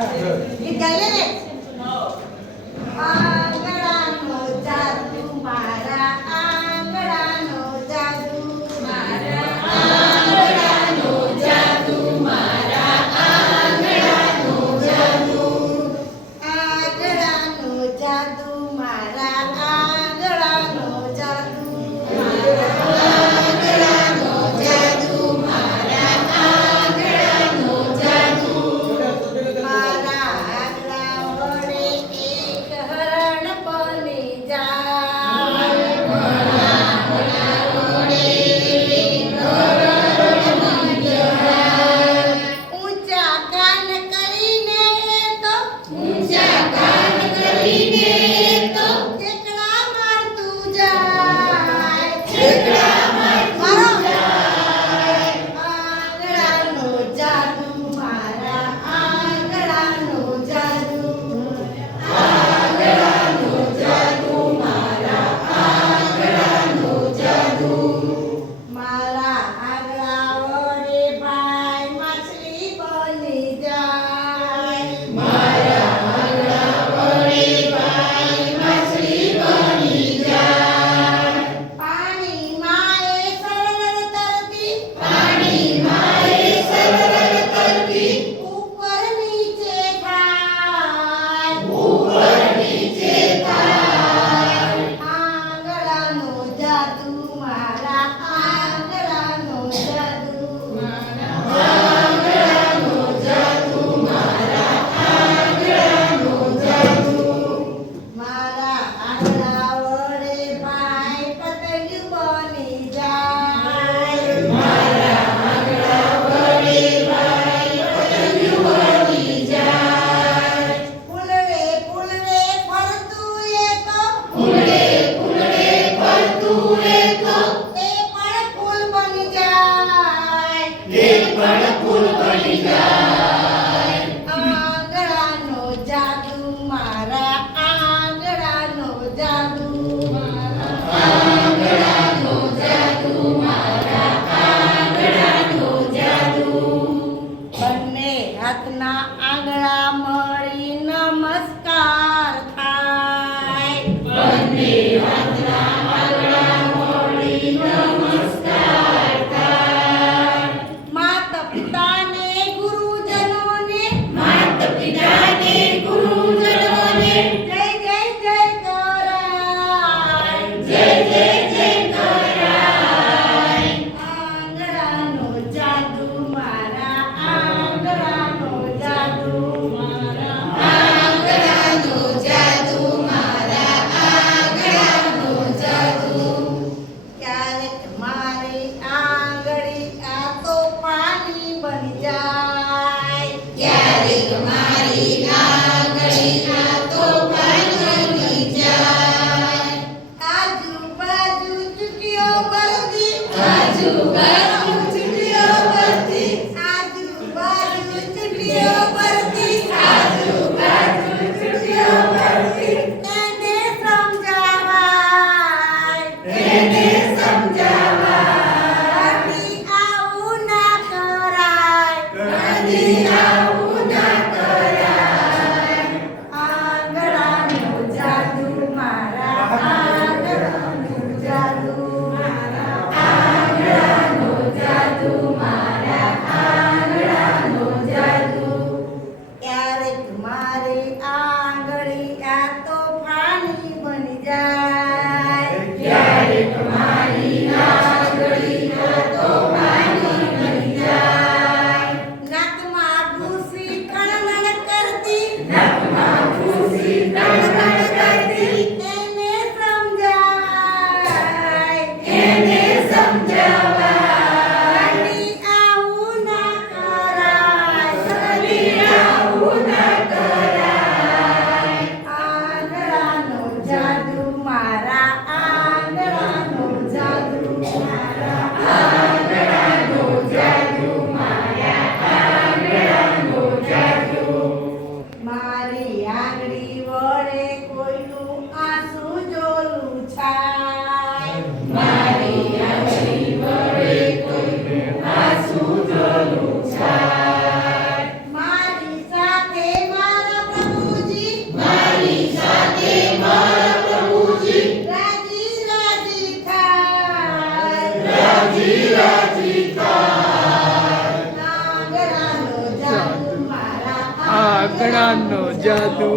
ગીત ગાઈ લે ને આંગણાનો જાદુ મારા આંગણાનો જાદુ મારા આંગણાનો જાદુ મારા આંગણાનો જાદુ આંગણાનો જાદુ મારા આંગણાનો જાદુ મારા આંગણાનો જાદુ મારા આંગણાનો જાદુ મારા આંગણા વડે એક હરણ બની જાય મારા આંગણા વડે એક હરણ બની જાય ઊંચા કાન કરીને તો ઊંચા કાન કરીને તો ઠેકડા મારતું જાય ઠેકડા મારતું જાય આંગણાનો જાદુ મારા આંગણાનો જાદુ આંગણાનો જાદુ મારા આંગણાનો જાદુ મારા આંગણા વડે ભાઈ માછલી બની જાય મારા આંગણા વડે ભાઈ માછલી બની જાય પાણીમાં એ સરળ તરતી પાણીમાં એ સરળ તરતી ઉપર નીચે થાય ઉપર નીચે થાય આંગણાનો જાદુ મારા આંગણાનો જાદુ મારા આંગણાનો જાદુ મારા આંગણાનો જાદુ મારા આંગણા વડે ભાઈ પતંગ બની જાય મારા આંગણા વડે ભાઈ પતંગ બની જાય ફૂલડે ફૂલડે ફરતું એ તો ફૂલડે ફૂલડે ફરતું એ તો એ પણ ફૂલ બની જાય એ પણ ફૂલ બની જાય આંગણાનો જાદુ મારા આંગણાનો જાદુ મારા આંગણાનો જાદુ મારા આંગણાનો જાદુ બંને હાથના આંગળા મળી નમસ્કાર થાય બંને હાથના આંગળા મળી નમસ્કાર થાય માતા પિતાને ગુરુજનોને માતા પિતાને ગુરુજનોને જય જય જય કરાય જય જય જય કરાય આંગણાનો જાદુ મારા આંગણાનો જાદુ મારા આંગણાનો જાદુ મારા આંગણાનો જાદુ ક્યારેક મારી આંગળી આ તો પાણી બની જાય ક્યારેક મારી આંગળી આ તો પાણી બની જાય આજુબાજુ ચૂંટીઓ કરતી આજુબાજુ ચૂંટીઓ કરતી આજુબાજુ ચૂંટીઓ કરતી આજુબાજુ ચૂંટીઓ કરતી એને સમજાવાય એને સમજાવાય કદી આવું ના કરાય કદી આવું ના કરાય આંગણાનો જાદુ